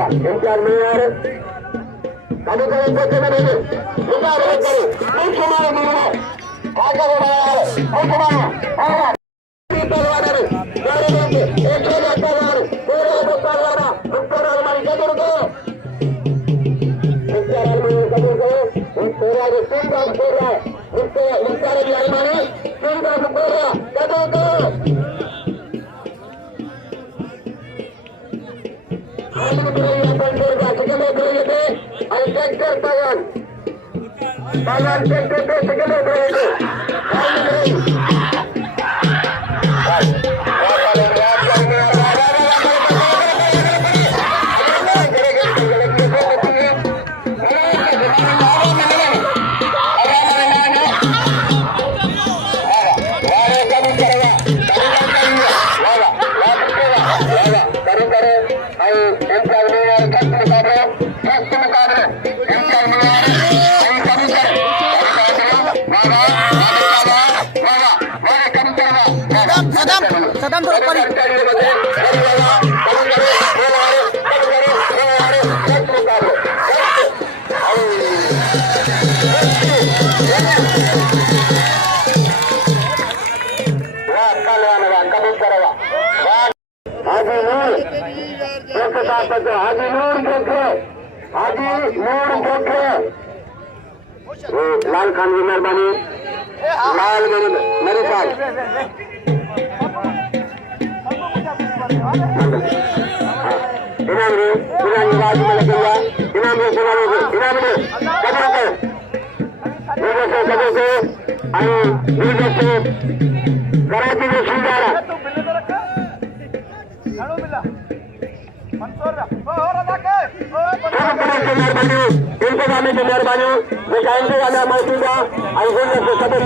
امتيازمنگراڻ ڪبوتر پوچي ۾ ڏي مقابلو ڪري ملڪ مارو آگے Sadam थोड़ा परी लाल खान की मेहरबानी लाल मेरे साथ इनाम आवाज में लगेगा इनाम कराची में सुंदर इंतजामी की मेहरबानी इंतजाम मौजूदा सदर